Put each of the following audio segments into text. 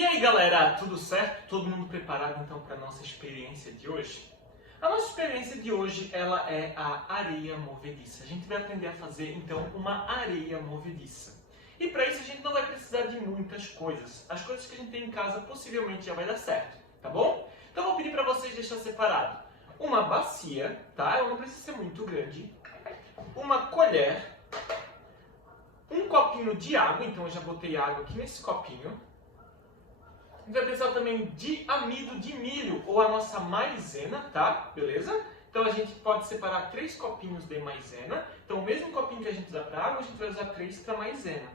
E aí galera, tudo certo? Todo mundo preparado então para a nossa experiência de hoje? A nossa experiência de hoje ela é a areia movediça. A gente vai aprender a fazer então uma areia movediça. E para isso a gente não vai precisar de muitas coisas. As coisas que a gente tem em casa possivelmente já vai dar certo, tá bom? Então eu vou pedir para vocês deixar separado uma bacia, tá? Ela não precisa ser muito grande. Uma colher, um copinho de água, então eu já botei água aqui nesse copinho. A gente vai precisar também de amido de milho ou a nossa maisena, tá? Beleza? Então a gente pode separar 3 copinhos de maisena. Então o mesmo copinho que a gente usa para água, a gente vai usar 3 para maisena.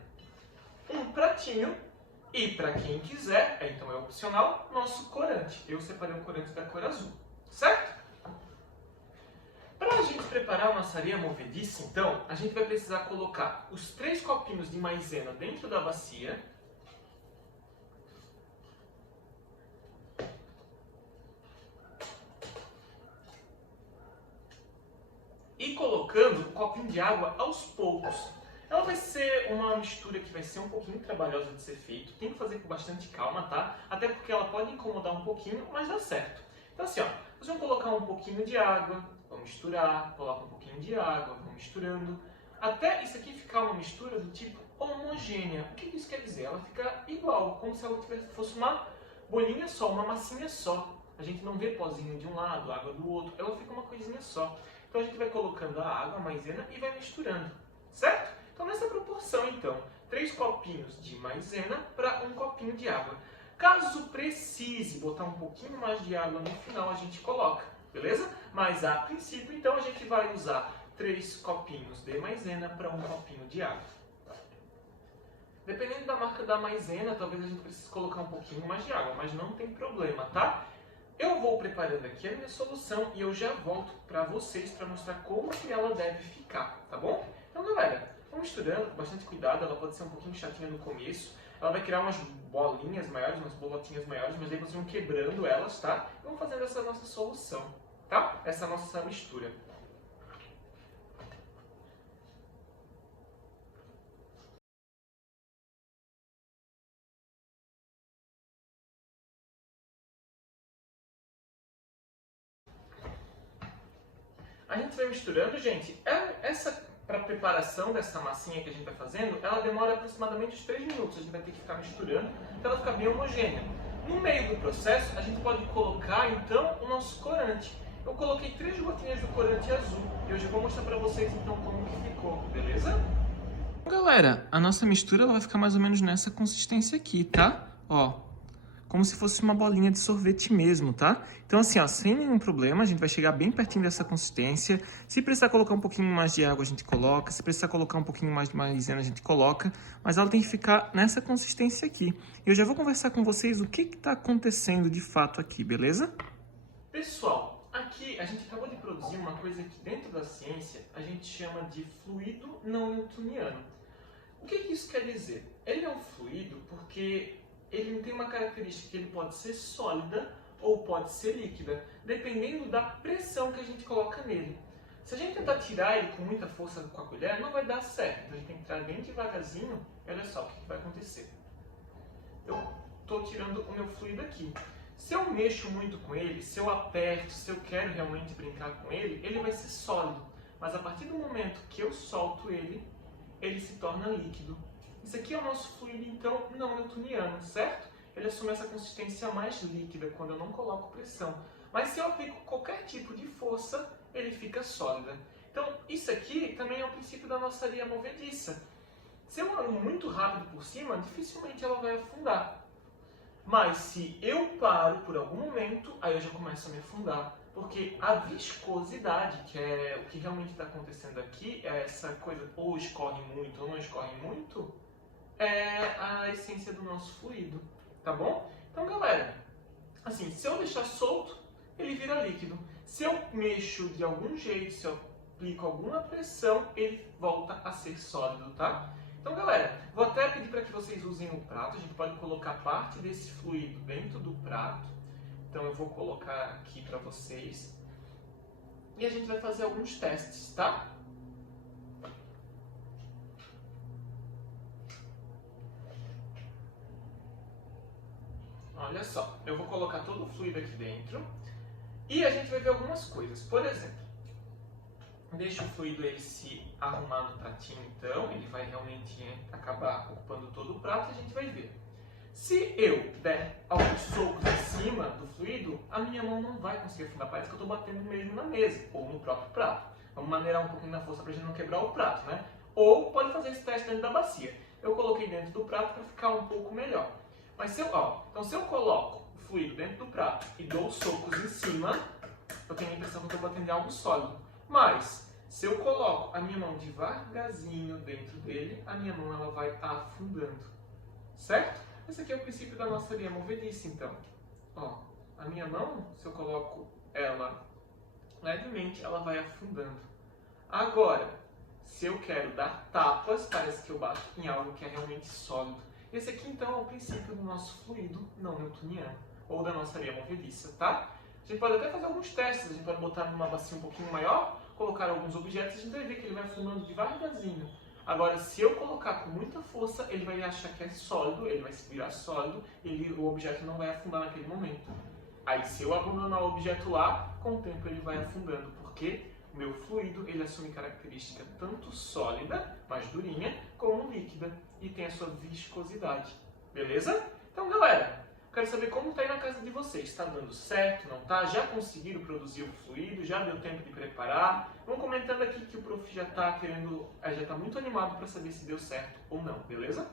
Um pratinho e para quem quiser, então é opcional, nosso corante. Eu separei um corante da cor azul, certo? Para a gente preparar a nossa areia movediça, então, a gente vai precisar colocar os 3 copinhos de maisena dentro da bacia. E colocando um copinho de água aos poucos. Ela vai ser uma mistura que vai ser um pouquinho trabalhosa de ser feito. Tem que fazer com bastante calma, tá? Até porque ela pode incomodar um pouquinho, mas dá certo. Então assim, ó, nós vamos colocar um pouquinho de água, vamos misturar, coloca um pouquinho de água, vamos misturando. Até isso aqui ficar uma mistura do tipo homogênea. O que isso quer dizer? Ela fica igual, como se ela fosse uma bolinha só, uma massinha só. A gente não vê pozinho de um lado, água do outro, ela fica uma coisinha só. Então a gente vai colocando a água, a maisena e vai misturando, certo? Então nessa proporção, então, 3 copinhos de maisena para um copinho de água. Caso precise botar um pouquinho mais de água no final, a gente coloca, beleza? Mas a princípio, então, a gente vai usar 3 copinhos de maisena para um copinho de água. Dependendo da marca da maisena, talvez a gente precise colocar um pouquinho mais de água, mas não tem problema, tá? Eu vou preparando aqui a minha solução e eu já volto para vocês para mostrar como que ela deve ficar, tá bom? Então galera, vamos misturando com bastante cuidado, ela pode ser um pouquinho chatinha no começo, ela vai criar umas bolinhas maiores, umas bolotinhas maiores, mas aí vocês vão quebrando elas, tá? E vamos fazendo essa nossa solução, tá? Essa nossa mistura. A gente vai misturando, gente. Para preparação dessa massinha que a gente vai fazendo, ela demora aproximadamente uns 3 minutos. A gente vai ter que ficar misturando para ela ficar bem homogênea. No meio do processo, a gente pode colocar, então, o nosso corante. Eu coloquei 3 gotinhas do corante azul e eu já vou mostrar para vocês, então, como que ficou, beleza? Galera, a nossa mistura ela vai ficar mais ou menos nessa consistência aqui, tá? Ó, como se fosse uma bolinha de sorvete mesmo, tá? Então assim, ó, sem nenhum problema, a gente vai chegar bem pertinho dessa consistência. Se precisar colocar um pouquinho mais de água, a gente coloca. Se precisar colocar um pouquinho mais de maisena, a gente coloca. Mas ela tem que ficar nessa consistência aqui. Eu já vou conversar com vocês o que está acontecendo de fato aqui, beleza? Pessoal, aqui a gente acabou de produzir uma coisa que dentro da ciência a gente chama de fluido não newtoniano. O que isso quer dizer? Ele é um fluido porque ele tem uma característica que ele pode ser sólida ou pode ser líquida, dependendo da pressão que a gente coloca nele. Se a gente tentar tirar ele com muita força com a colher, não vai dar certo. Então a gente tem que tirar bem devagarzinho. E olha só o que vai acontecer. Eu estou tirando o meu fluido aqui. Se eu mexo muito com ele, se eu aperto, se eu quero realmente brincar com ele, ele vai ser sólido. Mas a partir do momento que eu solto ele, ele se torna líquido. Isso aqui é o nosso fluido, então, não newtoniano, certo? Ele assume essa consistência mais líquida quando eu não coloco pressão. Mas se eu aplico qualquer tipo de força, ele fica sólida. Então, isso aqui também é o princípio da nossa areia movediça. Se eu ando muito rápido por cima, dificilmente ela vai afundar. Mas se eu paro por algum momento, aí eu já começo a me afundar. Porque a viscosidade, que é o que realmente está acontecendo aqui, é essa coisa, ou escorre muito ou não escorre muito, é a essência do nosso fluido, tá bom? Então, galera, assim, se eu deixar solto, ele vira líquido. Se eu mexo de algum jeito, se eu aplico alguma pressão, ele volta a ser sólido, tá? Então, galera, vou até pedir para que vocês usem o prato. A gente pode colocar parte desse fluido dentro do prato. Então, eu vou colocar aqui para vocês. E a gente vai fazer alguns testes, tá? Olha só, eu vou colocar todo o fluido aqui dentro e a gente vai ver algumas coisas. Por exemplo, deixa o fluido ele se arrumar no pratinho, então ele vai realmente acabar ocupando todo o prato e a gente vai ver. Se eu der alguns socos em cima do fluido, a minha mão não vai conseguir afundar, parece que eu estou batendo mesmo na mesa ou no próprio prato. Vamos maneirar um pouquinho na força para a gente não quebrar o prato, né? Ou pode fazer esse teste dentro da bacia. Eu coloquei dentro do prato para ficar um pouco melhor. Mas se eu, então se eu coloco o fluido dentro do prato e dou socos em cima, eu tenho a impressão que eu estou batendo em algo sólido. Mas se eu coloco a minha mão devagarzinho dentro dele, a minha mão ela vai afundando. Certo? Esse aqui é o princípio da nossa areia movediça, então. Ó, a minha mão, se eu coloco ela levemente, ela vai afundando. Agora, se eu quero dar tapas, parece que eu bato em algo que é realmente sólido. Esse aqui, então, é o princípio do nosso fluido não newtoniano, ou da nossa areia movediça, tá? A gente pode até fazer alguns testes, a gente pode botar numa bacia um pouquinho maior, colocar alguns objetos e a gente vai ver que ele vai afundando devagarzinho. Agora, se eu colocar com muita força, ele vai achar que é sólido, ele vai se virar sólido, o objeto não vai afundar naquele momento. Aí, se eu abandonar o objeto lá, com o tempo ele vai afundando, porque o meu fluido ele assume característica tanto sólida, mais durinha, como líquida, e tem a sua viscosidade. Beleza? Então, galera, quero saber como está aí na casa de vocês. Está dando certo? Não está? Já conseguiram produzir o fluido? Já deu tempo de preparar? Vão comentando aqui que o prof já está muito animado para saber se deu certo ou não, beleza?